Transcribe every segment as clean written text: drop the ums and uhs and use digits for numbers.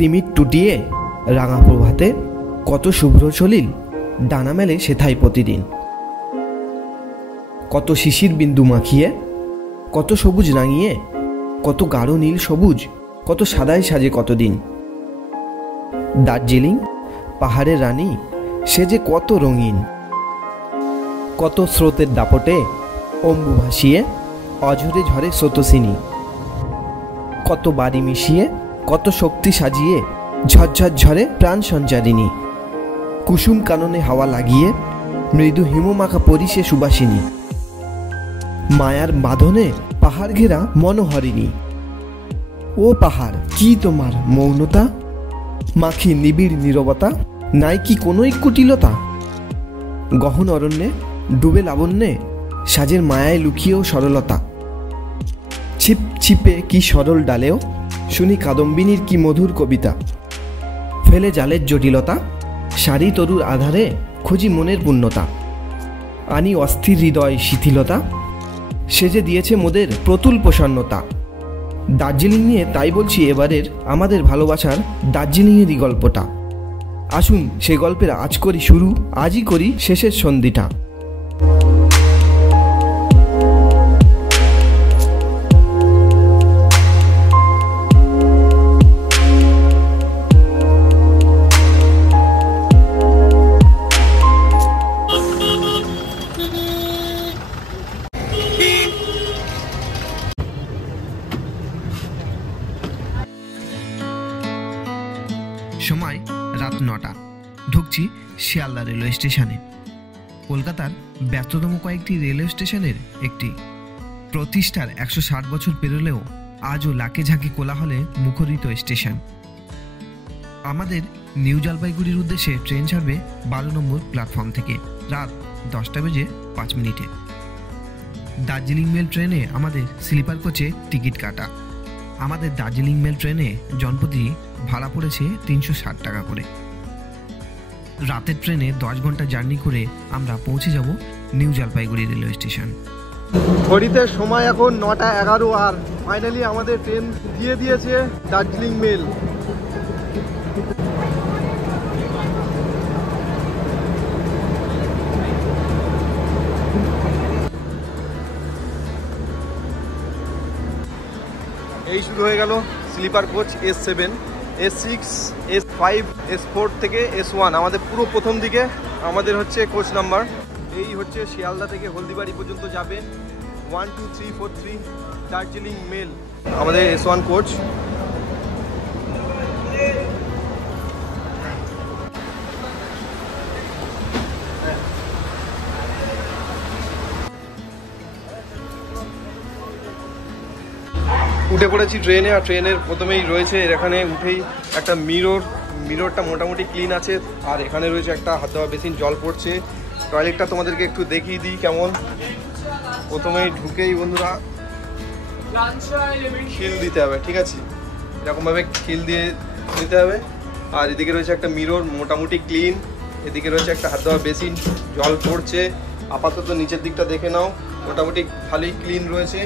তিমির টুটিয়ে রাঙা প্রভাতে কত শুভ্র সলিল ডানা মেলে সেথায় প্রতিদিন। কত শিশির বিন্দু মাখিয়ে, কত সবুজ রাঙিয়ে, কত গাঢ় নীল সবুজ, কত সাদায় সাজে কতদিন। দার্জিলিং পাহাড়ের রানী, সে যে কত রঙিন। কত স্রোতের দাপটে অম্বু ভাসিয়ে অঝরে ঝরে স্রোতসিনী। কত বাড়ি মিশিয়ে, কত শক্তি সাজিয়ে ঝরঝর ঝরে প্রাণ সঞ্চারিণী। কুসুম কাননে হাওয়া লাগিয়ে মৃদু হিমমাখা পরিশে সুবাসিনী। মায়ার বাঁধনে পাহাড় ঘেরা মনোহরিণী। ও পাহাড়, কি তোমার মৌনতা, মাখি নিবিড় নীরবতা, নাই কি কোনোই কুটিলতা। গহন অরণ্যে ডুবে লাবণ্যে সাজের মায়ায় লুকিয়েও সরলতা। ছিপ ছিপে কি সরল ডালেও শুনি কাদম্বিনীর কি মধুর কবিতা। ফেলে জালের জটিলতা, সারি তরুর আধারে খুঁজি মনের পূর্ণতা। আনি অস্থির হৃদয় শিথিলতা, সে যে দিয়েছে মোদের প্রতুল প্রসন্নতা। দার্জিলিং নিয়ে তাই বলছি এবারের আমাদের ভালোবাসার দার্জিলিংয়েরই গল্পটা। আসুন সে গল্পের আজ করি শুরু, আজই করি শেষের সন্ধিটা। সময় রাত 9টা। ঢুকছি শিয়ালদা রেলওয়ে স্টেশনে। কলকাতার ব্যস্ততম কয়েকটি রেলওয়ে স্টেশনের একটি। প্রতিষ্ঠার 160 বছর পেরোলেও আজও লাকে ঝাঁকে কোলাহলে মুখরিত স্টেশন। আমাদের নিউ জলপাইগুড়ির উদ্দেশ্যে ট্রেন ছাড়বে 12 নম্বর প্ল্যাটফর্ম থেকে রাত 10:05। দার্জিলিং মেল ট্রেনে আমাদের স্লিপার কোচে টিকিট কাটা। আমাদের দার্জিলিং মেল ট্রেনে জনপ্রতি ভাড়া পড়েছে 360 টাকা করে। রাতের ট্রেনে 10 ঘন্টা জার্নি করে আমরা পৌঁছে যাব নিউ জলপাইগুড়ি রেলওয়ে স্টেশন। ঘড়িতে সময় এখন 9:11 আর ফাইনালি আমাদের ট্রেন দিয়ে দিয়েছে দার্জিলিং মেল। এই শুরু হয়ে গেল sleeper coach S7, S6, S5, S4 থেকে S1। আমাদের পুরো প্রথম দিকে আমাদের হচ্ছে কোচ নাম্বার। এই হচ্ছে শিয়ালদা থেকে হলদিবাড়ি পর্যন্ত যাবে 1, 2, 3, 4, 3 দার্জিলিং মেল। আমাদের S1 কোচ। উঠে পড়েছি ট্রেনে, আর ট্রেনের প্রথমেই রয়েছে এখানে উঠেই একটা মিররটা মোটামুটি ক্লিন আছে। আর এখানে রয়েছে একটা হাত ধোয়া বেসিন, জল পড়ছে। টয়লেটটা তোমাদেরকে একটু দেখিয়ে দিই কেমন। প্রথমেই ঢুকেই বন্ধুরা খিল দিতে হবে, ঠিক আছে, এরকমভাবে খিল দিয়ে দিতে হবে। আর এদিকে রয়েছে একটা মিরর, মোটামুটি ক্লিন। এদিকে রয়েছে একটা হাত ধোয়া বেসিন, জল পড়ছে। আপাতত নিচের দিকটা দেখে নাও, মোটামুটি ভালোই ক্লিন রয়েছে।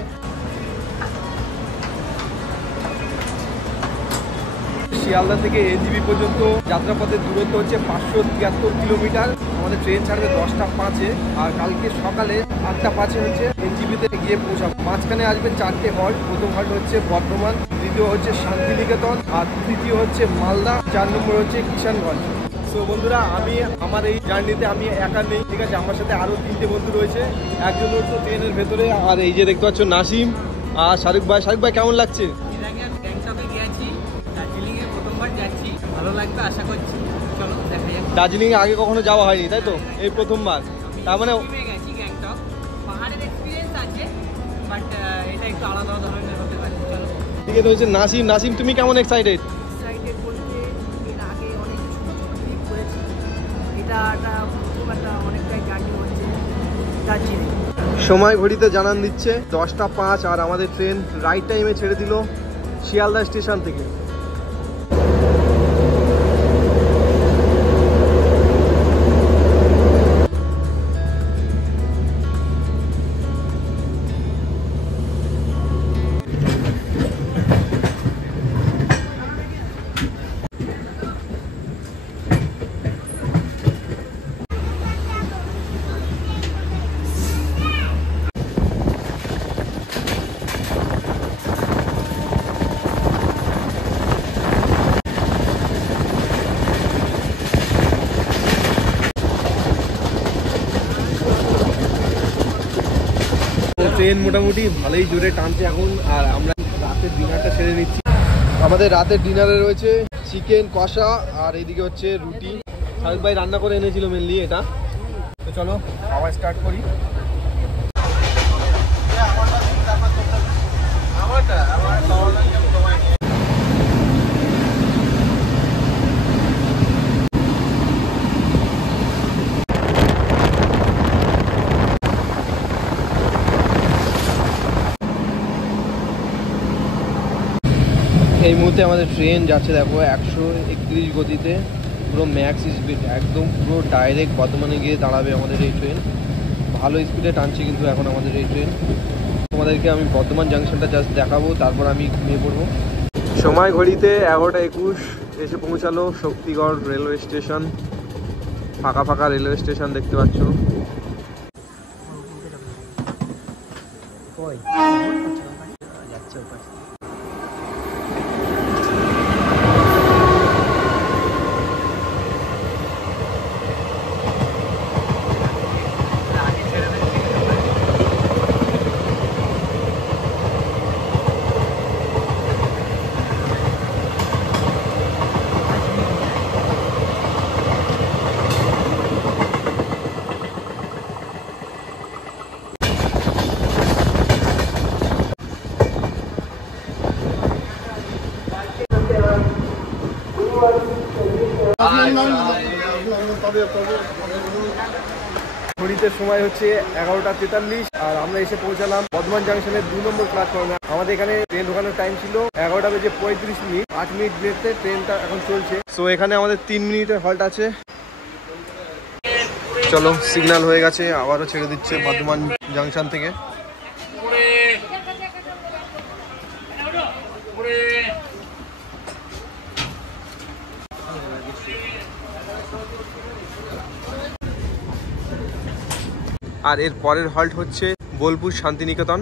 শিয়ালদা থেকে এনজিবি পর্যন্ত যাত্রাপথের দূরত্ব হচ্ছে 573 কিলোমিটার। আমাদের ট্রেন ছাড়বে 10:05 আর কালকে সকালে 8:05 হচ্ছে এনজিবিতে গিয়ে পৌঁছাবো। মাঝখানে আসবে 4টে হল্ট। প্রথম হল্ট হচ্ছে বর্ধমান, দ্বিতীয় হচ্ছে শান্তিনিকেতন, আর তৃতীয় হচ্ছে মালদা, 4 নম্বর হচ্ছে কিষানগঞ্জ। সো বন্ধুরা, আমি আমার এই জার্নিতে আমি একা নেই, ঠিক আছে, আমার সাথে আরও 3টে বন্ধু রয়েছে। একজন হচ্ছে ট্রেনের ভেতরে, আর এই যে দেখতে পাচ্ছ নাসিম আর শাহরুখ ভাই। শাহরুখ ভাই, কেমন লাগছে? দার্জিলিং এ আগে কখনো যাওয়া হয়নি, তাই তো? এই প্রথমবার। তার মানে ঠিক আছে। হচ্ছে নাসিম, তুমি কেমন এক্সাইটেড? সময় ঘড়িতে জানান দিচ্ছে 10:05 আর আমাদের ট্রেন রাইট টাইমে ছেড়ে দিল শিয়ালদা স্টেশন থেকে। ট্রেন মোটামুটি ভালোই জোরে টানছে এখন, আর আমরা রাতের ডিনারটা সেরে নিচ্ছি। আমাদের রাতের ডিনারে রয়েছে চিকেন কষা আর এইদিকে হচ্ছে রুটি। সাহেব ভাই রান্না করে এনেছিল মেনলি এটা। তো চলো খাওয়া স্টার্ট করি। এই মুহূর্তে আমাদের ট্রেন যাচ্ছে দেখো 131 গতিতে, পুরো ম্যাক্স স্পিড, একদম পুরো ডাইরেক্ট বর্ধমানে গিয়ে দাঁড়াবে আমাদের এই ট্রেন। ভালো স্পিডে টানছে কিন্তু এখন আমাদের এই ট্রেন। তোমাদেরকে আমি বর্ধমান জাংশনটা জাস্ট দেখাবো, তারপর আমি ঘুমিয়ে পড়বো। সময় ঘড়িতে 11:21 এসে পৌঁছালো শক্তিগড় রেলওয়ে স্টেশন। ফাঁকা ফাঁকা রেলওয়ে স্টেশন দেখতে পাচ্ছ। ঘড়িতে সময় হচ্ছে 11:43 আর আমরা এসে পৌঁছালাম বর্ধমান জাংশনের 2 নম্বর প্ল্যাটফর্মে। আমাদের এখানে ট্রেন ঢোকানোর টাইম ছিল 11:35, 8 মিনিট লেটে ট্রেনটা এখন চলছে। সো এখানে আমাদের 3 মিনিটের হল্ট আছে। চলো সিগন্যাল হয়ে গেছে, আবারও ছেড়ে দিচ্ছে বর্ধমান জাংশন থেকে। আর এর পরের হল্ট হচ্ছে বোলপুর শান্তিনিকেতন।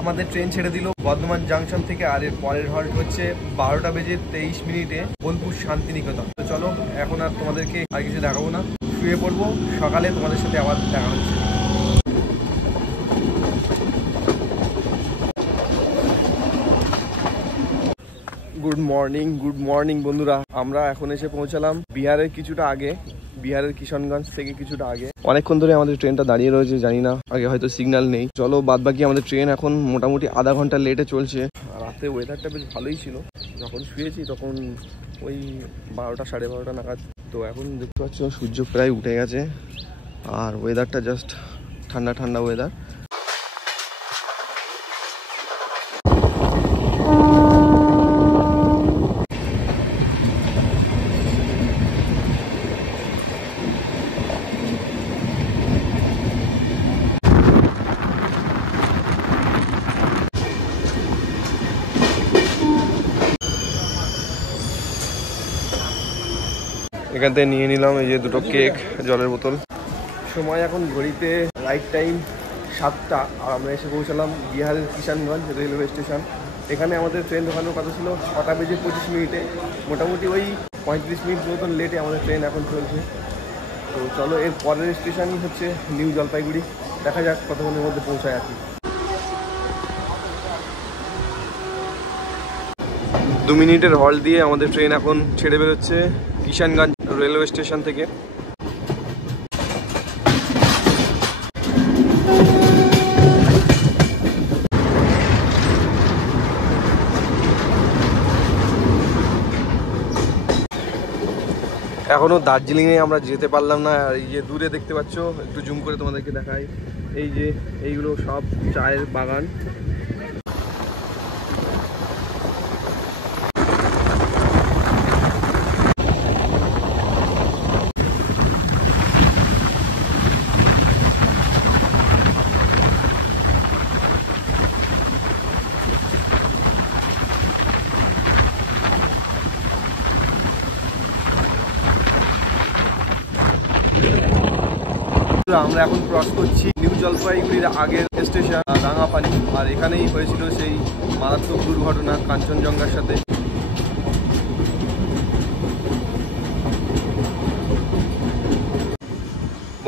আমাদের ট্রেন ছেড়ে দিল বর্ধমান জাংশন থেকে, আর এর পরের হল্ট হচ্ছে 12:23 বোলপুর শান্তিনিকেতন। তো চলো এখন আর তোমাদেরকে আর কিছু দেখাবো না, শুয়ে পড়বো, সকালে তোমাদের সাথে আবার দেখা হচ্ছে। গুড মর্নিং বন্ধুরা। আমরা এখন এসে পৌঁছালাম বিহারের কিছুটা আগে, বিহারের কিষানগঞ্জ থেকে কিছুটা আগে। অনেকক্ষণ ধরে আমাদের ট্রেনটা দাঁড়িয়ে রয়েছে, জানি না আগে হয়তো সিগন্যাল নেই। চলো বাদ বাকি আমাদের ট্রেন এখন মোটামুটি আধা ঘন্টা লেটে চলছে। রাতে ওয়েদারটা বেশ ভালোই ছিল, যখন শুয়েছি তখন ওই 12টা 12:30 নাগাদ। তো এখন দেখতে পাচ্ছ সূর্য প্রায় উঠে গেছে, আর ওয়েদারটা জাস্ট ঠান্ডা ঠান্ডা ওয়েদার। এখান থেকে নিয়ে নিলাম এই যে দুটো কেক, জলের বোতল। সময় এখন ঘড়িতে রাইট টাইম 7টা, আর আমরা এসে পৌঁছালাম বিহারের কিষানগঞ্জ রেলওয়ে স্টেশন। এখানে আমাদের ট্রেন ঢোকানোর কথা ছিল 6:25। মোটামুটি ওই 35 মিনিট মতন লেটে আমাদের ট্রেন এখন চলছে। তো চলো এর পরের স্টেশনই হচ্ছে নিউ জলপাইগুড়ি। দেখা যাক কতক্ষণের মধ্যে পৌঁছায় আর কি। 2 মিনিটের হল্ট দিয়ে আমাদের ট্রেন এখন ছেড়ে বেরোচ্ছে কিষানগঞ্জ রেলওয়ে স্টেশন থেকে। এখনো দার্জিলিংয়ে আমরা যেতে পারলাম না। আর এই যে দূরে দেখতে পাচ্ছ, একটু জুম করে তোমাদেরকে দেখাই, এই যে এইগুলো সব চায়ের বাগান। আমরা এখন ক্রস করছি নিউ জলপাইগুড়ির আগের স্টেশন রাঙাপানি। আর এখানেই হয়েছিল সেই মারাত্মক দুর্ঘটনা কাঞ্চনজঙ্ঘার সাথে।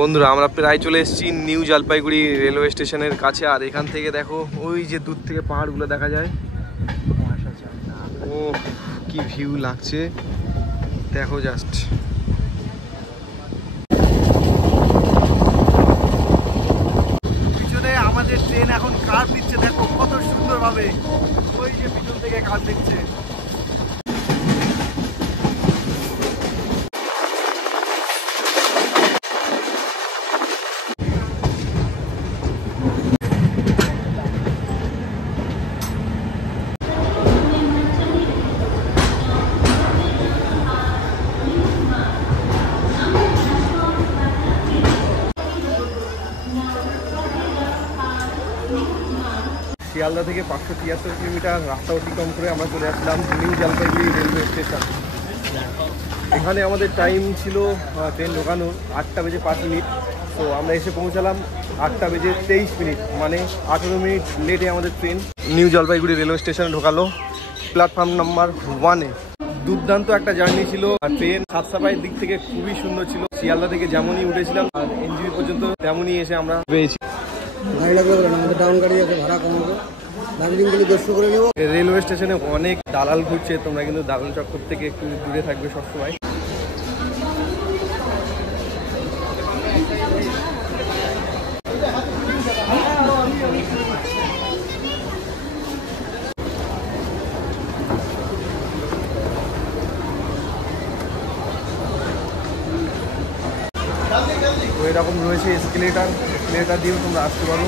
বন্ধুরা আমরা প্রায় চলে এসেছি নিউ জলপাইগুড়ি রেলওয়ে স্টেশনের কাছে। আর এখান থেকে দেখো ওই যে দূর থেকে পাহাড়গুলো দেখা যায়, ও কি ভিউ লাগছে দেখো জাস্ট। পিছনে আমাদের ট্রেন এখন কার দিচ্ছে দেখো কত সুন্দরভাবে, ওই যে পিছন থেকে কার দিচ্ছে। শিয়ালদা থেকে 573 কিলোমিটার রাস্তা অতিক্রম করে আমরা চলে আসলাম নিউ জলপাইগুড়ি রেলওয়ে স্টেশন। এখানে আমাদের টাইম ছিল ট্রেন ঢোকানোর 8:05। তো আমরা এসে পৌঁছালাম 8:23, মানে 18 মিনিট লেটে আমাদের ট্রেন নিউ জলপাইগুড়ি রেলওয়ে স্টেশনে ঢোকালো প্ল্যাটফর্ম নাম্বার 1-এ। দুর্দান্ত একটা জার্নি ছিল। আর ট্রেন সাফসাফাইয়ের দিক থেকে খুবই সুন্দর ছিল। শিয়ালদা থেকে যেমনই উঠেছিলাম আর এনজিবি পর্যন্ত তেমনই এসে আমরা পেয়েছি। রেলওয়ে স্টেশনে অনেক দালাল ঘুরছে, তোমরা কিন্তু দালাল চক্কর থেকে একটু দূরে থাকবে সবসময়। তো এরকম রয়েছে এসকেলেটার দিয়েও তোমরা আসতে পারো।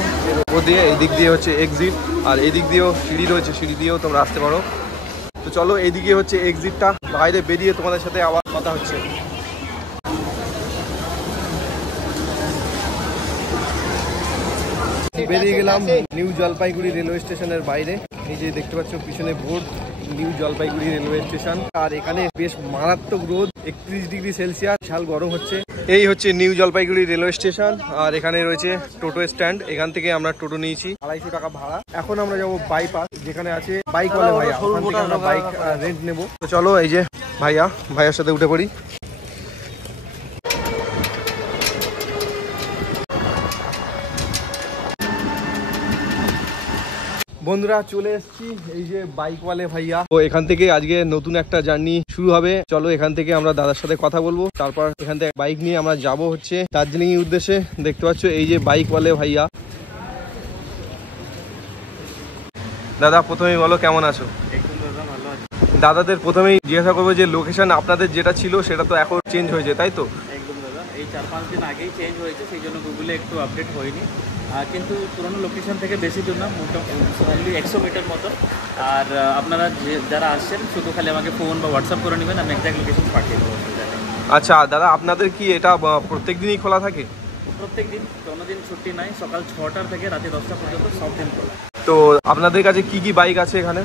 ও দিয়ে এই দিক দিয়ে হচ্ছে এক্সিট, আর এই দিক দিয়েও সিঁড়ি রয়েছে, সিঁড়ি দিয়েও তোমরা আসতে পারো। তো চলো এইদিকে হচ্ছে এক্সিটটা, বাইরে বেরিয়ে তোমাদের সাথে আবার কথা হচ্ছে। বেরিয়ে গেলাম নিউ জলপাইগুড়ি রেলওয়ে স্টেশনের বাইরে। এই যে দেখতে পাচ্ছ পিছনে board New Jalpaiguri railway station. আর এখানে বেশ মারাত্মক রোদ, 31 ডিগ্রি সেলসিয়াস, বিশাল গরম হচ্ছে। এই হচ্ছে নিউ জলপাইগুড়ি রেলওয়ে স্টেশন। আর এখানে রয়েছে টোটো স্ট্যান্ড, এখান থেকে আমরা টোটো নিয়েছি 250 টাকা ভাড়া। এখন আমরা যাবো বাইপাস, যেখানে আছে বাইকওয়ালা ভাইয়া, ওখান থেকে আমরা বাইক রেন্ট নেবো। তো চলো এই যে ভাইয়ার সাথে উঠে পড়ি। বন্ধুরা চলে এসেছি এই যে বাইকওয়ালে ভাইয়া। তো এখান থেকে আজকে নতুন একটা জার্নি শুরু হবে। চলো এখান থেকে আমরা দাদার সাথে কথা বলবো, তারপর এখান থেকে বাইক নিয়ে আমরা যাব হচ্ছে দার্জিলিং এর উদ্দেশ্যে। দেখতে পাচ্ছ এই যে বাইকওয়ালে ভাইয়া। দাদা প্রথমেই বলো কেমন আছো? দাদাদের প্রথমেই জিজ্ঞাসা করবো যে লোকেশন আপনাদের যেটা ছিল সেটা তো এখন চেঞ্জ হয়েছে তাই তো? একদম দাদা, এই 4-5 দিন আগেই চেঞ্জ হয়েছে, সেই জন্য গুগলে একটু আপডেট হয়নি। কিন্তু পুরোনো লোকেশন থেকে বেশি দূর না, মোটামুটি 100 মিটার মতো। আর আপনারা যারা আসছেন শুধু খালি আমাকে ফোন বা হোয়াটসঅ্যাপ করে নেবেন, আমি এক্সাক্ট লোকেশন পাঠিয়ে দেবো। আচ্ছা দাদা, আপনাদের কি এটা প্রত্যেক দিনই খোলা থাকে? প্রত্যেক দিন, কোনো দিন ছুটি নাই। সকাল 6টা থেকে রাতে 10টা পর্যন্ত সব দিন খোলা। তো আপনাদের কাছে কি কি বাইক আছে এখানে?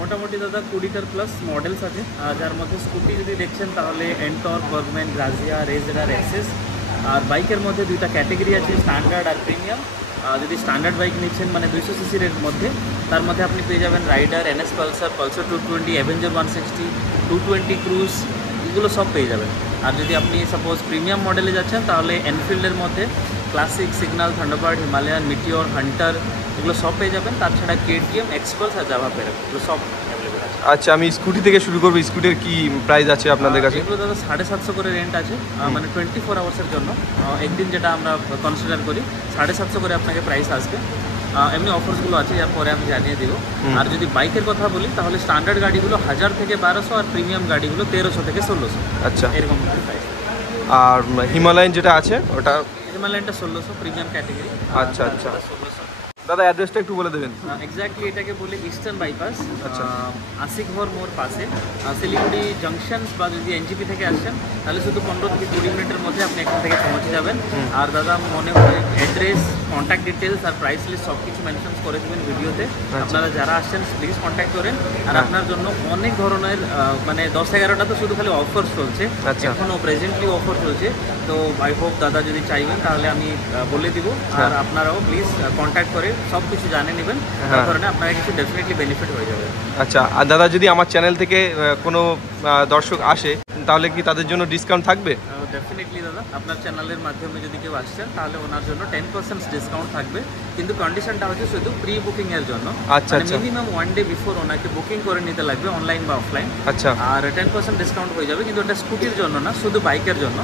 মোটামুটি দাদা 20টার প্লাস মডেলস আছে। যার মধ্যে স্কুটি যদি দেখছেন তাহলে এন্টর, বার্গম্যান, গ্রাজিয়া, রেজার আর এক্সেস। আর বাইকের মধ্যে 2টা ক্যাটেগরি আছে, স্ট্যান্ডার্ড আর প্রিমিয়াম। যদি স্ট্যান্ডার্ড বাইক নিচ্ছেন মানে 200 সিসির মধ্যে, তার মধ্যে আপনি পেয়ে যাবেন rider, NS Pulsar, Pulsar 220, Avenger 160, 220 cruise, এগুলো সব পেয়ে যাবেন। আর যদি আপনি সাপোজ প্রিমিয়াম মডেলে যাচ্ছেন তাহলে এনফিল্ডের মধ্যে classic, signal, Thunderbird, Himalayan, meteor, Hunter, এগুলো সব পেয়ে যাবেন। তাছাড়া KTM, এক্সপালস আর জাভা পেরো, এগুলো সব অ্যাভেলেবেল আছে। আচ্ছা আমি স্কুটি থেকে শুরু করবো। স্কুটির কি প্রাইস আছে আপনাদের কাছে? এগুলো দাদা 750 করে রেন্ট আছে, মানে 24 আওয়ার্সের জন্য। একদিন যেটা আমরা কনসিডার করি 750 করে আপনাকে প্রাইস আসবে। এমনি অফার্সগুলো আছে, এর পরে আমি জানিয়ে দেবো। আর যদি বাইকের কথা বলি তাহলে স্ট্যান্ডার্ড গাড়িগুলো 1000 থেকে 1200, আর প্রিমিয়াম গাড়িগুলো 1300 থেকে 1600। আচ্ছা এরকম প্রাইস। আর হিমালয়ান যেটা আছে ওটা? হিমালয়ানটা 1600 প্রিমিয়াম ক্যাটেগরি। আচ্ছা আচ্ছা 1600। দাদা অ্যাড্রেসটা একটু বলে দেবেন। এক্স্যাক্টলি এটাকে বলে ইস্টার্ন বাইপাস। আচ্ছা। আশিকঘর মোড় পাশে শিলিগুড়ি জংশন, বা যদি এনজিপি থেকে আসছেন তাহলে শুধু 15 থেকে 20 মিনিটের মধ্যে আপনি এখান থেকে পৌঁছে যাবেন। আর দাদা মনে হয় অ্যাড্রেস, কন্ট্যাক্ট ডিটেলস আর প্রাইস লিস্ট সব কিছু মেনশন করে দেবেন ভিডিওতে। আপনারা যারা আসছেন প্লিজ কন্ট্যাক্ট করেন। আর আপনার জন্য অনেক ধরনের মানে 10-11টা তো শুধু খালি অফার চলছে, এখনও প্রেজেন্টলি অফার চলছে। তো আই হোপ দাদা যদি চাইবেন তাহলে আমি বলে দিব। আর আপনারাও প্লিজ কন্ট্যাক্ট করে সব কিছু জানে নেবেন, তার কারণে আপনারা কিছু ডেফিনেটলি বেনিফিট হয়ে যাবে। আচ্ছা আর দাদা যদি আমার চ্যানেল থেকে কোনো দর্শক আসে তাহলে কি তাদের জন্য ডিসকাউন্ট থাকবে? ডেফিনেটলি দাদা, আপনার চ্যানেলের মাধ্যমে যদি কেউ আসছেন তাহলে ওনার জন্য 10% ডিসকাউন্ট থাকবে, কিন্তু কন্ডিশনটা হচ্ছে শুধু প্রি বুকিংয়ের জন্য। আচ্ছা আচ্ছা, মিনিমাম 1 ডে বিফোর ওনাকে বুকিং করে নিতে লাগবে, অনলাইন বা অফলাইন। আচ্ছা, আর 10% ডিসকাউন্ট হয়ে যাবে, কিন্তু ওটা স্কুটির জন্য না, শুধু বাইকের জন্য।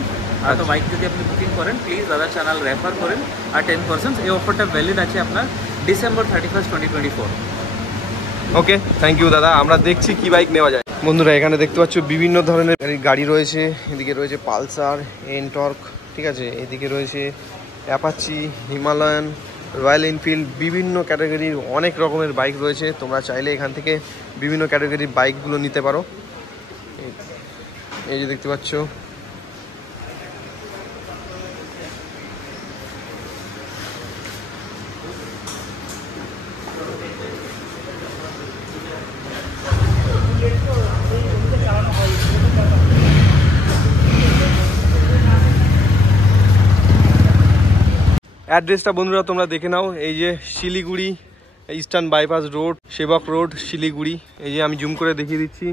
তো বাইক যদি আপনি বুকিং করেন প্লিজ দাদা চ্যানেল রেফার করেন। আর 10% এই অফারটা ভ্যালিড আছে আপনার ডিসেম্বর 31, 2024। ওকে, থ্যাংক ইউ দাদা। আমরা দেখছি কি বাইক নেওয়া যায়। বন্ধুরা এখানে দেখতে পাচ্ছ বিভিন্ন ধরনের গাড়ি রয়েছে। এদিকে রয়েছে পালসার, এনটর্ক, ঠিক আছে, এদিকে রয়েছে অ্যাপাচি, হিমালয়ান, রয়্যাল এনফিল্ড, বিভিন্ন ক্যাটাগরির অনেক রকমের বাইক রয়েছে। তোমরা চাইলে এখান থেকে বিভিন্ন ক্যাটাগরির বাইকগুলো নিতে পারো। এই যে দেখতে পাচ্ছ, অ্যাড্রেসটা বন্ধুরা তোমরা দেখে নাও। এই যে শিলিগুড়ি ইস্টার্ন বাইপাস রোড, সেবক রোড, শিলিগুড়ি। এই যে আমি জুম করে দেখিয়ে দিচ্ছি।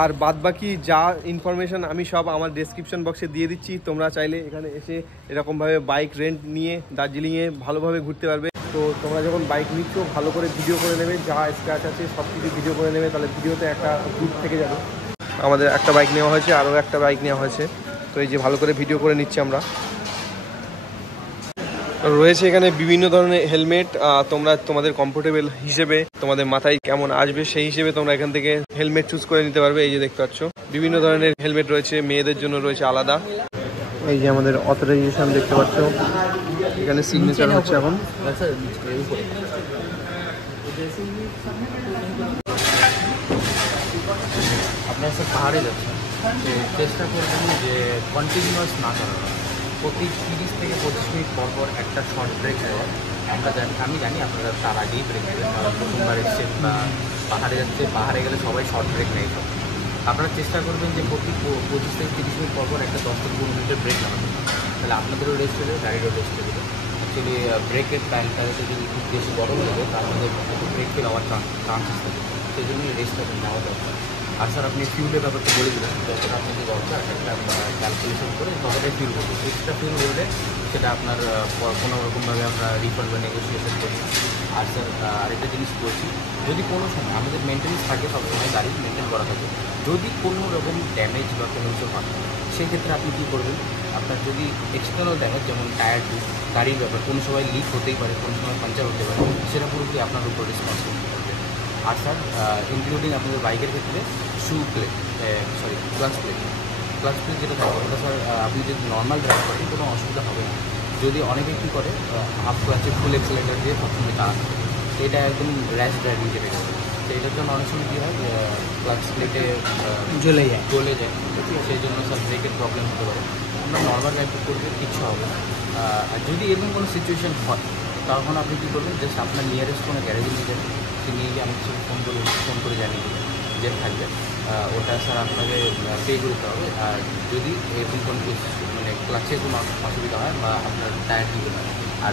আর বাদবাকি যা ইনফরমেশান আমি সব আমার ডেসক্রিপশন বক্সে দিয়ে দিচ্ছি। তোমরা চাইলে এখানে এসে এরকমভাবে বাইক রেন্ট নিয়ে দার্জিলিংয়ে ভালোভাবে ঘুরতে পারবে। তো তোমরা যখন বাইক নিচ্ছ ভালো করে ভিডিও করে নেবে, যা স্ক্র্যাচ আছে সব কিছু ভিডিও করে নেবে, তাহলে ভিডিওতে একটা গ্রুপ থেকে যাবে। আমাদের একটা বাইক নেওয়া হয়েছে, আরও একটা বাইক নেওয়া হয়েছে। তো এই যে ভালো করে ভিডিও করে নিচ্ছি আমরা। রয়েছে এখানে বিভিন্ন ধরনের হেলমেট। তোমরা তোমাদের কমফোর্টেবল হিসেবে, তোমাদের মাথায় কেমন আসবে সেই হিসেবে তোমরা এখান থেকে হেলমেট চুজ করে নিতে পারবে। এই যে দেখতে পাচ্ছ বিভিন্ন ধরনের হেলমেট রয়েছে, মেয়েদের জন্য রয়েছে আলাদা। এই যে আমাদের অথরাইজেশন দেখতে পাচ্ছ, এখানে সিগনেচার হচ্ছে এখন। আপনারা সব পাহাড়ে যাচ্ছেন, তো চেষ্টা করবেন যে কন্টিনিউয়াস না করা, প্রতি 30 থেকে 25 মিনিট পর পর একটা শর্ট ব্রেক নেওয়া। আমি জানি আপনারা তার আগেই ব্রেক নেবেন, কারণ প্রথমবার এসছেন বা পাহাড়ে যাচ্ছে, পাহাড়ে গেলে সবাই শর্ট ব্রেক নেই। সব আপনারা চেষ্টা করবেন যে প্রতি 25 থেকে 30 মিনিট পর পর একটা 10 থেকে 15 মিনিটের ব্রেক নেওয়ার জন্য। তাহলে আপনাদেরও রেস্ট দেবে, গাড়িরও রেস্ট দেবে। অ্যাকচুয়ালি ব্রেকের টাইমটাতে যদি খুব বেশি গরম লাগে তার মধ্যে ব্রেক ফেল হওয়ার চান্সেস থাকে, সেই জন্যই রেস্টটা নেওয়া দরকার। আর স্যার আপনি ফিউলের ব্যাপারটা বলে দিলেন, যতটা আপনাদের দরকার একটা ক্যালকুলেশন করে ততটাই ফিউল করবো। এক্সট্রা ফিউল বললে সেটা আপনার কোনো রকমভাবে আমরা রিফান্ড বা নেগোসিয়েশন করি। আর স্যার আরেকটা জিনিস বলছি, যদি কোনো সময় আমাদের মেনটেন্স থাকে, সবসময় গাড়ি মেনটেন করা থাকে, যদি কোনো রকম ড্যামেজ বা কোনো কিছু হয় সেই ক্ষেত্রে আপনি কী করবেন, আপনার যদি এক্সটার্নাল ড্যামেজ যেমন টায়ার টিউব, গাড়ির ব্যাপার, কোনো সময় লিক হতেই পারে, কোনো সময় পাঞ্চার হতে পারে, সেটা পুরোপুরি আপনার উপর রেসপন্সিবিলিটি থাকবে। আর স্যার ইনক্লুডিং আপনাদের বাইকের ক্ষেত্রে ক্লাচ প্লেট যেটা থাকে ওটা স্যার আপনি যদি নর্মাল ড্রাইভ করেন কোনো অসুবিধা হবে না। যদি অনেকে কী করে হাফ ক্লাচে ফুল এক্সেলেটার দিয়ে সবসময় চালাতে থাকে, এটা একদম র্যাশ ড্রাইভিং যেটা করে। তো এটার জন্য অনেক সময় কী হয় ক্লাচ প্লেটে জ্বলে যায়, সেই জন্য স্যার ব্রেকের প্রবলেম হতে পারে। আমরা নর্মাল ড্রাইভ করলে কিচ্ছু হবে না। আর যদি এরকম কোনো সিচুয়েশান হয় তখন আপনি কী করবেন, জাস্ট আপনার নিয়ারেস্ট কোনো গ্যারেজে নিয়ে যাবেন, সে নিয়ে গিয়ে আমাকে ফোন করে জানিয়ে দেবেন যে থাকবে, ওটা স্যার আপনাকে পে করতে হবে। আর যদি এরকম কোনো মানে ক্লাচে কোনো অসুবিধা হয় বা আপনার টায়ার টিউবে হয়, আর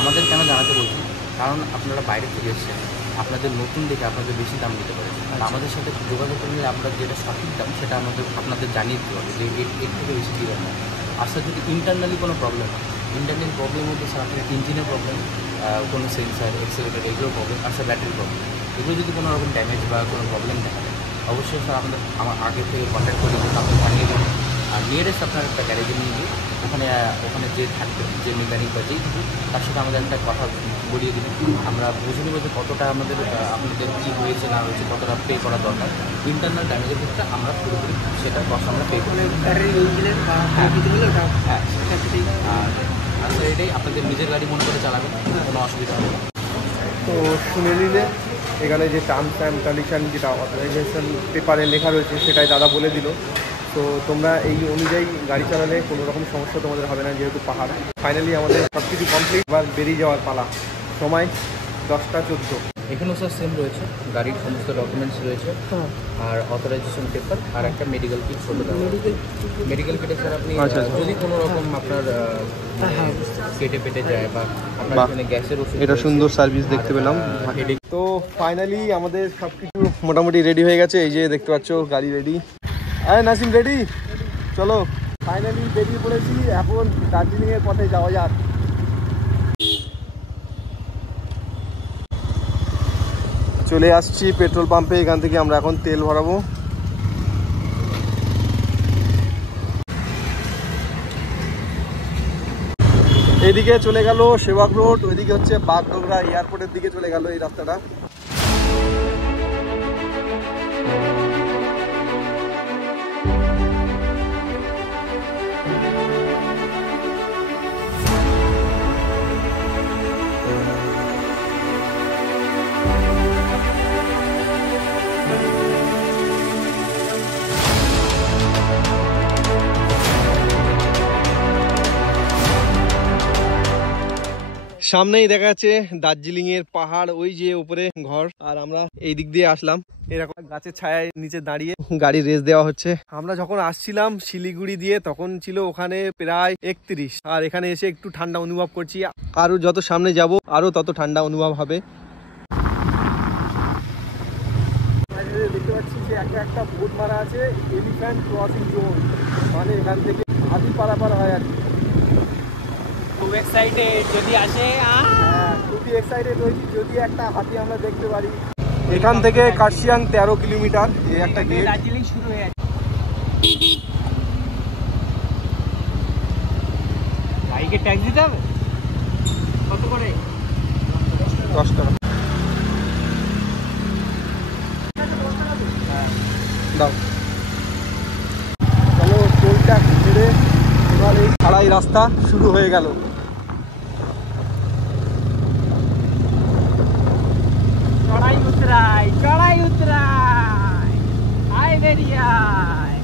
আমাদের কেন জানাতে বলছি, কারণ আপনারা বাইরে থেকে এসেছেন, আপনাদের নতুন দেখে আপনাদের বেশি দাম দিতে পারে। আমাদের সাথে যোগাযোগ করলে আমরা যেটা সঠিক দাম সেটা আপনাদের জানিয়ে দিতে হবে যে এর থেকে বেশি দিবেন না। আর স্যার যদি ইন্টারনালি কোনো প্রবলেম হয়, ইন্টারনাল প্রবলেম মধ্যে স্যার আপনার ইঞ্জিনের প্রবলেম, কোনো সেন্সার, এক্সেলেটার, এগুলোর প্রবলেম, আর স্যার ব্যাটারির প্রবলেম, এগুলো যদি কোনো রকম ড্যামেজ বা কোনো প্রবলেম দেখা যায় অবশ্যই স্যার আমার আগে থেকে কন্ট্যাক্ট করে আপনি জানিয়ে দেবেন। আর নিয়ারেস্ট আপনার একটা গ্যারেজে নিয়ে গিয়ে ওখানে যে থাকবে, যে মেকানিক বা যেই কিছু, তার সাথে আমাদের একটা কথা বলিয়ে দিবেন। আমরা বুঝে নেব যে কতটা আপনাদের কী হয়েছে না হয়েছে, কতটা পে করা দরকার। ইন্টারনাল ড্যামেজের ক্ষেত্রে আমরা পুরোপুরি সেটা কষ্ট আমরা পে করি। হ্যাঁ, আর এটাই আপনাদের নিজের গাড়ি মনে করে চালাবেন, কোনো অসুবিধা হবে না। তো শুনে নিলে এখানে যে টার্মস অ্যান্ড কন্ডিশন যেটা অথরাইজেশন পেপারে লেখা রয়েছে সেটাই দাদা বলে দিল। তো তোমরা এই অনুযায়ী গাড়ি চালালে কোনো রকম সমস্যা তোমাদের হবে না, যেহেতু পাহাড়। ফাইনালি আমাদের সব কিছু কমপ্লিট, এবার বেরিয়ে যাওয়ার পালা। সময় 10:14। এখানেও স্যার সেম রয়েছে, গাড়ির সমস্ত ডকুমেন্টস রয়েছে, আর অথরাইজেশন পেপার, আর একটা মেডিকেল কিট ছোটো। মেডিকেল কিটে স্যার আপনি যদি কোনো রকম আপনার পেটে যায় বা আপনার এখানে গ্যাসের ওষুধ, এটা সুন্দর সার্ভিস দেখতে পেলাম। তো ফাইনালি আমাদের সব কিছু মোটামুটি রেডি হয়ে গেছে। এই যে দেখতে পাচ্ছ গাড়ি রেডি। আরে নাসিম রেডি, চলো। ফাইনালি বেরিয়ে পড়েছি, এখন দার্জিলিংয়ের পথে যাওয়া যাক। চলে আসছি পেট্রোল পাম্পে, এখান থেকে আমরা এখন তেল ভরাবো। এদিকে চলে গেল সেবাগ রোড, ওইদিকে হচ্ছে বাগডোগরা এয়ারপোর্টের দিকে চলে গেল এই রাস্তাটা। সামনেই দেখা যাচ্ছে দার্জিলিং এর পাহাড়, ওই যে উপরে ঘর, আর আমরা এই দিক দিয়ে আসলাম। এরকম গাছের ছায়ায় নিচে দাঁড়িয়ে গাড়ি রেস দেওয়া হচ্ছে। আমরা যখন আসছিলাম শিলিগুড়ি দিয়ে তখন ছিল ওখানে প্রায় 31, আর এখানে এসে একটু ঠান্ডা অনুভব করছি। আরো যত সামনে যাব আরো তত ঠান্ডা অনুভব হবে। দেখতে পাচ্ছি যে একটা বোর্ড মারা আছে, এলিফ্যান্ট ক্রসিং জোন, মানে এখান থেকে হাতি পারাপার হয় আর কি। খুব এক্সাইটেড, যদি আসে খুবই এক্সাইটেড হয়েছি যদি একটা হাতি আমরা দেখতে পারি। এখান থেকে কার্শিয়াং 13 কিলোমিটার, এই একটা গেট। দার্জিলিং শুরু হয়ে গেছে। বাইকে ট্যাক্স দিতে হবে কত করে? 10 টাকা দাও। চলো টোল ট্যাক্স ছেড়ে এবার এই ছাড়াই রাস্তা শুরু হয়ে গেল। চড়াই উতরাই আয় বেরিয়ায়।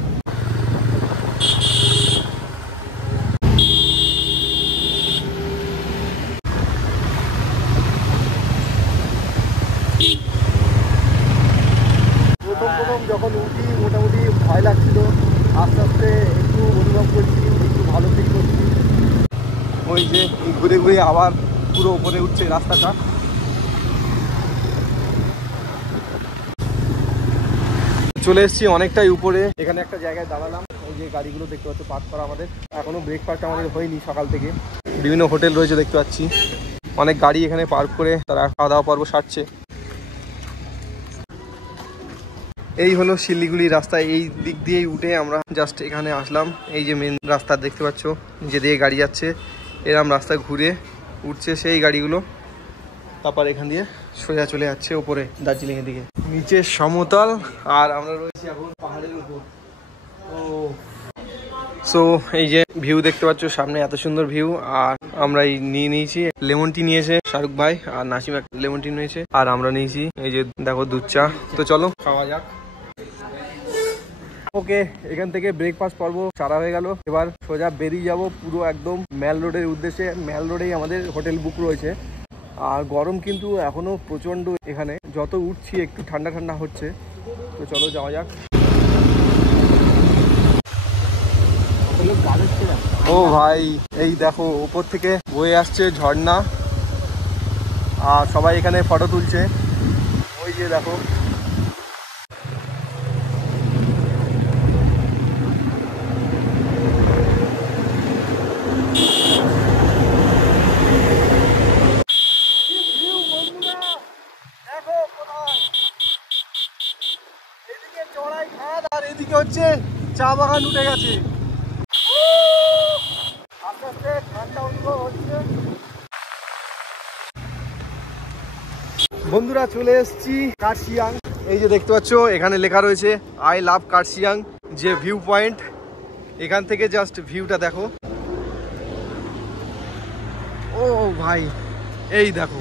প্রথম যখন উঠি মোটামুটি ভয় লাগছিল, আস্তে আস্তে একটু অনুভব করছি, একটু ভালো ফিল করছি। ওই যে ঘুরে ঘুরে আবার পুরো উপরে উঠছে রাস্তাটা। চলে এসেছি অনেকটাই উপরে, এখানে একটা জায়গায় দাঁড়ালাম। এই যে গাড়িগুলো দেখতে পাচ্ছি পার্ক করা আমাদের, এখনো ব্রেকফাস্ট আমাদের হয়নি সকাল থেকে। বিভিন্ন হোটেল রয়েছে দেখতে পাচ্ছি, অনেক গাড়ি এখানে পার্ক করে তারা খাওয়া দাওয়া পর্ব সারছে। এই হলো শিলিগুড়ি রাস্তা, এই দিক দিয়েই উঠে আমরা জাস্ট এখানে আসলাম। এই যে মেন রাস্তা দেখতে পাচ্ছ, যে দিয়ে গাড়ি যাচ্ছে, এরম রাস্তা ঘুরে উঠছে সেই গাড়িগুলো, তারপর এখান দিয়ে সোজা চলে যাচ্ছে উপরে দার্জিলিং এর দিকে। নিচে সমতল আর আমরা রয়েছি এখন পাহাড়ের উপর। ও সো এই যে ভিউ দেখতে পাচ্ছ সামনে, এত সুন্দর ভিউ। আর আমরা নিয়ে নিয়েছি লেমন টি, নিয়েছে শাহরুখ ভাই, আর নাসিম লেমন টি নিয়েছে, আর আমরা নিয়েছি এই যে দেখো দুধ চা। তো চলো খাওয়া যাক। ওকে, এখান থেকে ব্রেকফাস্ট পর্ব সারা হয়ে গেল। এবার সোজা বেরিয়ে যাব পুরো একদম ম্যাল রোডের উদ্দেশ্যে। ম্যাল রোডেই আমাদের হোটেল বুক রয়েছে। আর গরম কিন্তু এখনো প্রচন্ড, এখানে যত উঠছি একটু ঠান্ডা ঠান্ডা হচ্ছে। তো চলো যাওয়া যাক। ও ভাই, এই দেখো উপর থেকে বয়ে আসছে ঝর্ণা, আর সবাই এখানে ফটো তুলছে। ওই যে দেখো, এদিকে হচ্ছে চা বাগান উঠে গেছে। আস্তে আস্তে ঠান্ডা অনুভব হচ্ছে। বন্ধুরা চলে এসেছি কার্শিয়াং। এই যে দেখতে পাচ্ছ এখানে লেখা রয়েছে আই লাভ কার্শিয়াং। যে ভিউ পয়েন্ট, এখান থেকে জাস্ট ভিউটা দেখো। ও ভাই, এই দেখো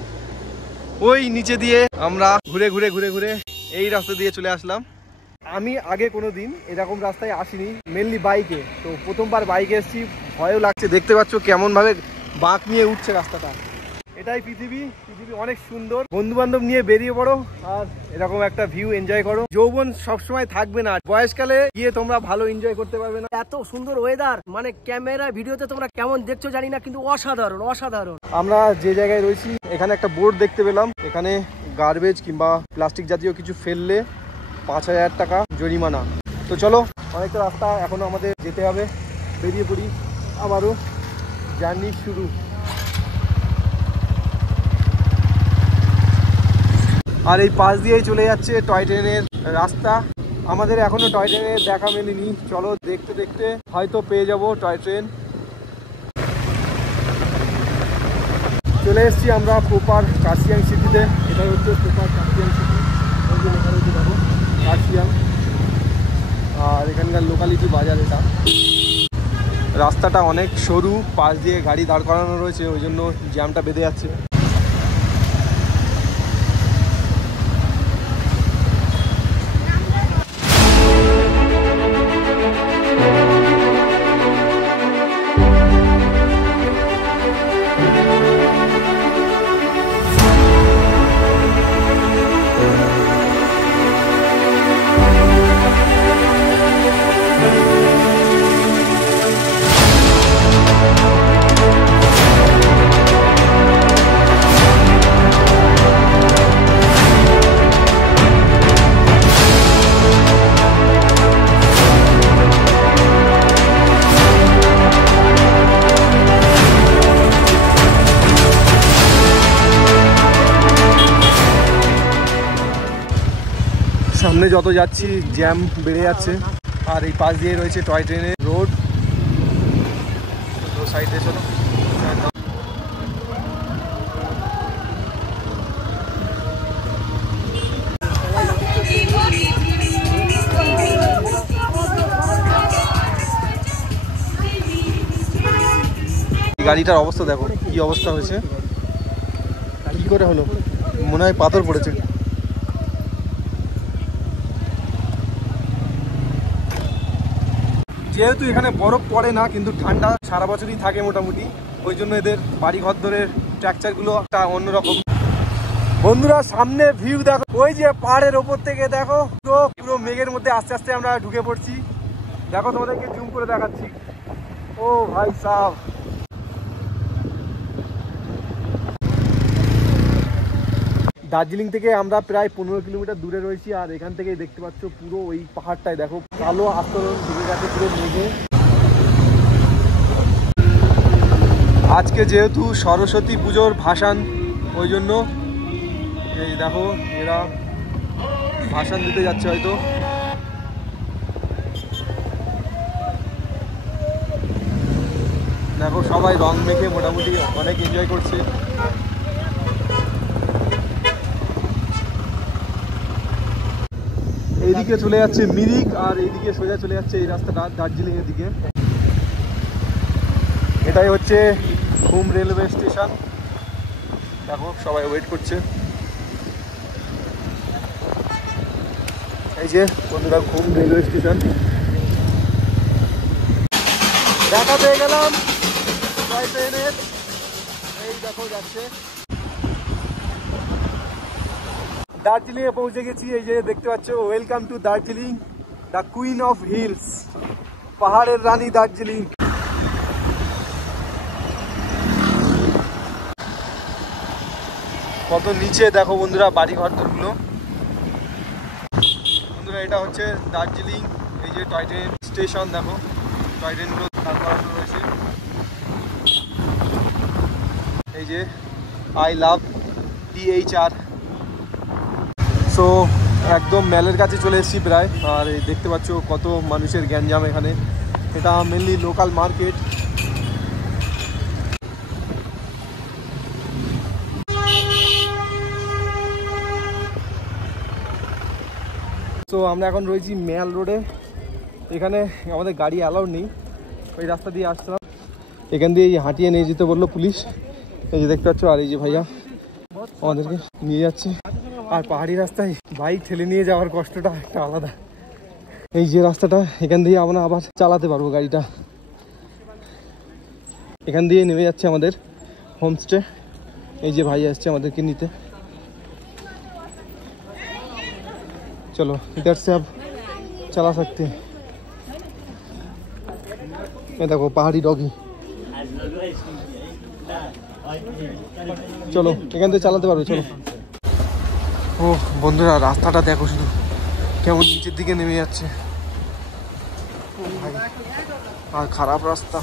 ওই নিচে দিয়ে আমরা ঘুরে ঘুরে ঘুরে ঘুরে এই রাস্তা দিয়ে চলে আসলাম। আমি আগে কোনো দিন এরকম রাস্তায় আসিনি, মেনলি বাইকে। তো প্রথমবার বাইকে এসেছি, ভয়ও লাগছে। দেখতে পাচ্ছ কেমন ভাবে বাঁক নিয়ে উঠছে রাস্তাটা। এটাই পৃথিবী অনেক সুন্দর। বন্ধু বান্ধব নিয়ে বেরিয়ে পড়ো আর এরকম একটা ভিউ এনজয় করো। যৌবন সবসময় থাকবে না, বয়সকালে গিয়ে তোমরা ভালো এনজয় করতে পারবে না। এত সুন্দর ওয়েদার, মানে ক্যামেরা ভিডিওতে তোমরা কেমন দেখছো জানি না, কিন্তু অসাধারণ অসাধারণ। আমরা যে জায়গায় রয়েছি এখানে একটা বোর্ড দেখতে পেলাম, এখানে গার্বেজ কিংবা প্লাস্টিক জাতীয় কিছু ফেললে 5000 টাকা জরিমানা। তো চলো, অনেকটা রাস্তা এখনো আমাদের যেতে হবে। বেরিয়ে পড়ি, আবারও জার্নি শুরু। আর এই পাশ দিয়েই চলে যাচ্ছে টয় ট্রেনের রাস্তা। আমাদের এখনো টয় ট্রেনের দেখা মেলেনি, চলো দেখতে দেখতে হয়তো পেয়ে যাব টয় ট্রেন। চলে এসেছি আমরা প্রপার কার্শিয়াং সিটিতে। এটাই হচ্ছে প্রপার কার্শিয়াং সিটি, ওই যে লেখা রয়েছে দেখো কার্শিয়াং। আর এখানকার লোকালিটি বাজার এটা। রাস্তাটা অনেক সরু, পাশ দিয়ে গাড়ি দাঁড় করানো রয়েছে, ওই জন্য জ্যামটা বেঁধে যাচ্ছে। সামনে যত যাচ্ছি জ্যাম বেড়ে যাচ্ছে। আর এই পাশ দিয়ে রয়েছে টয় ট্রেনের রোড, সাইডে চলো। গাড়িটার অবস্থা দেখো কি অবস্থা হয়েছে, কি করে হলো, মনে হয় পাথর পড়েছে। যেহেতু এখানে বরফ পড়ে না, কিন্তু ঠান্ডা সারা বছরই থাকে মোটামুটি, ওই জন্য এদের বাড়ি ঘর ধরে স্ট্রাকচারগুলো একটা অন্যরকম। বন্ধুরা সামনে ভিউ দেখো, ওই যে পাহাড়ের ওপর থেকে দেখো পুরো মেঘের মধ্যে আস্তে আস্তে আমরা ঢুকে পড়ছি। দেখো তোমাদেরকে জুম করে দেখাচ্ছি। ও ভাই সাহেব, দার্জিলিং থেকে আমরা প্রায় 15 কিলোমিটার দূরে রয়েছি। আর এখান থেকেই দেখতে পাচ্ছ পুরো ওই পাহাড়টাই দেখো কালো আস্তরণ ঢুকে গেছে পুরো মেঘে। আজকে যেহেতু সরস্বতী পুজোর ভাসান, ওই জন্য এই দেখো এরা ভাসান দিতে যাচ্ছে হয়তো। দেখো সবাই রং মেখে মোটামুটি অনেক এনজয় করছে। এইদিকে চলে যাচ্ছে মিরিক, আর এইদিকে সোজা চলে যাচ্ছে এই রাস্তাটা দার্জিলিং এর দিকে। এটাই হচ্ছে ঘুম রেলওয়ে স্টেশন। দেখো সবাই ওয়েট করছে। এই যে বন্ধুরা ঘুম রেলওয়ে স্টেশন দেখা পেয়ে গেলাম টয় ট্রেনের। এই দেখো যাচ্ছে। দার্জিলিং এ পৌঁছে গেছি। এই যে দেখতে পাচ্ছ, welcome to Darjeeling, the queen of hills, পাহাড়ের রানী দার্জিলিং। কত নিচে দেখো বন্ধুরা বাড়ি ঘরগুলো। বন্ধুরা এটা হচ্ছে দার্জিলিং। এই যে টয় ট্রেন স্টেশন, দেখো টয় ট্রেনগুলো দাঁড় করানো রয়েছে। এই যে আই লাভ DHR। সো একদম মেলের কাছে চলে এসেছি প্রায়। আর এই দেখতে পাচ্ছ কত মানুষের গ্যাঞ্জাম এখানে। এটা মেনলি লোকাল মার্কেট। সো আমরা এখন রয়েছি মেল রোডে। এখানে আমাদের গাড়ি অ্যালাউড নেই, ওই রাস্তা দিয়ে আসছিলাম। এখান দিয়ে হাঁটিয়ে নিয়ে যেতে বললো পুলিশ। এই যে দেখতে পাচ্ছ, আর এই যে ভাইয়া আমাদেরকে নিয়ে যাচ্ছে। আর পাহাড়ি রাস্তায় বাইক ঠেলে নিয়ে যাওয়ার কষ্টটা একটা আলাদা। এই যে রাস্তাটা, এখান দিয়ে আমরা আবার চালাতে পারবো গাড়িটা। এখান দিয়ে নেমে যাচ্ছে আমাদের হোমস্টে। এই যে ভাই আসছে আমাদেরকে নিতে। चलो इधर से अब चला सकते हैं। मैं देखो पहाड़ी डॉगी। चलो এখান থেকে চালাতে পারবে, চলো। ও বন্ধুরা রাস্তাটা দেখো শুধু কেমন নিচের দিকে নেমে যাচ্ছে। ও ভাই আর খারাপ রাস্তা।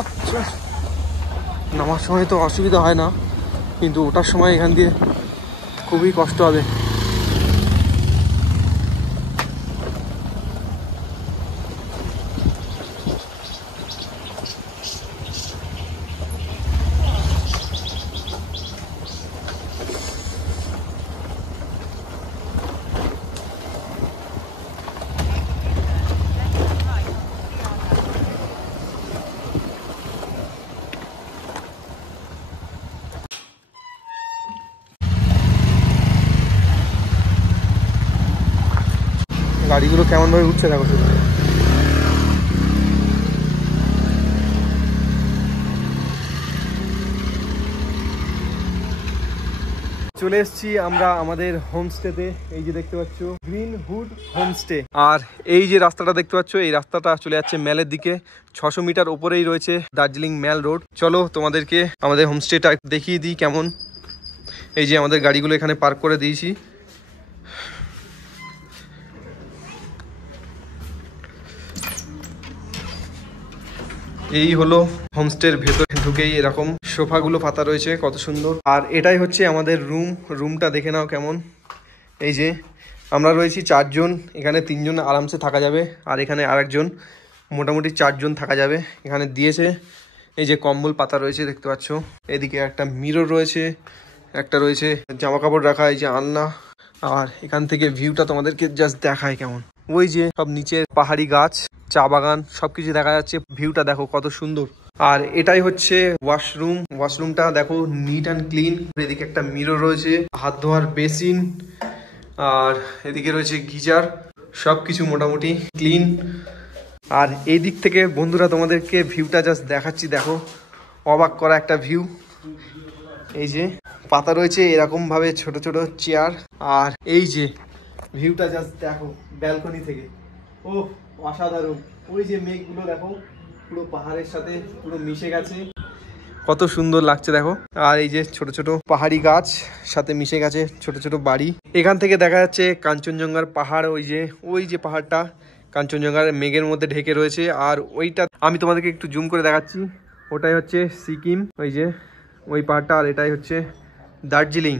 আচ্ছা, নামার সময় তো অসুবিধা হয় না, কিন্তু ওঠার সময় এখান দিয়ে খুবই কষ্ট হবে। গাড়িগুলো কেমনভাবে উঠছে দেখো শুধু। চলে এসেছি আমরা আমাদের হোমস্টেতে। এই যে দেখতে পাচ্ছ গ্রিন হুড হোমস্টে। আর এই যে রাস্তাটা দেখতে পাচ্ছ, এই রাস্তাটা চলে যাচ্ছে ম্যালের দিকে। 600 মিটার উপরেই রয়েছে দার্জিলিং ম্যাল রোড। চলো তোমাদেরকে আমাদের হোমস্টেটা দেখিয়ে দিই কেমন। এই যে আমাদের গাড়িগুলো এখানে পার্ক করে দিয়েছি। এই হলো হোমস্টের ভেতরে ঢুকেই এরকম সোফাগুলো পাতা রয়েছে, কত সুন্দর। আর এটাই হচ্ছে আমাদের রুমটা দেখে নাও কেমন। এই যে আমরা রয়েছি 4 জন, এখানে 3 জন আরামসে থাকা যাবে, আর এখানে আরেকজন, মোটামুটি 4 জন থাকা যাবে। এখানে দিয়েছে এই যে কম্বল পাতা রয়েছে দেখতে পাচ্ছ। এদিকে একটা মিরর রয়েছে, একটা রয়েছে জামা কাপড় রাখা, এই যে আলনা। আর এখান থেকে ভিউটা তোমাদেরকে জাস্ট দেখায় কেমন। ওই যে সব নিচে পাহাড়ি গাছ, চা বাগান, সবকিছু দেখা যাচ্ছে। ভিউটা দেখো কত সুন্দর। আর এটাই হচ্ছে ওয়াশরুমটা দেখো নিট অ্যান্ড ক্লিন। এদিকে একটা মিরর রয়েছে, হাত ধোয়ার বেসিন, আর এদিকে রয়েছে গিজার। সবকিছু মোটামুটি ক্লিন। আর এই দিক থেকে বন্ধুরা তোমাদেরকে ভিউটা জাস্ট দেখাচ্ছি, দেখো অবাক করা একটা ভিউ। এই যে পাতা রয়েছে এরকম ভাবে ছোট ছোট চেয়ার। আর এই যে ভিউটা জাস্ট দেখো ব্যালকনি থেকে, ও অসাধারণ। ওই যে মেঘগুলো দেখো পুরো পাহাড়ের সাথে পুরো মিশে গেছে, কত সুন্দর লাগছে দেখো। আর এই যে ছোট ছোট পাহাড়ি গাছ সাথে মিশে গেছে ছোট ছোট বাড়ি। এখান থেকে দেখা যাচ্ছে কাঞ্চনজঙ্ঘার পাহাড়। ওই যে পাহাড়টা কাঞ্চনজঙ্ঘার মেঘের মধ্যে ঢেকে রয়েছে। আর ওইটা আমি তোমাদেরকে একটু জুম করে দেখাচ্ছি, ওটাই হচ্ছে সিকিম, ওই যে ওই পাহাড়টা। আর এটাই হচ্ছে দার্জিলিং।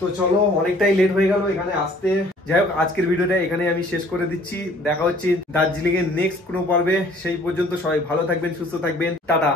তো চলো, অনেকটাই লেট হয়ে গেল এখানে আসতে। যাই হোক, আজকের ভিডিওটা এখানে আমি শেষ করে দিচ্ছি। দেখা হচ্ছে দার্জিলিং এর নেক্সট কোনো পর্বে। সেই পর্যন্ত সবাই ভালো থাকবেন, সুস্থ থাকবেন, টাটা।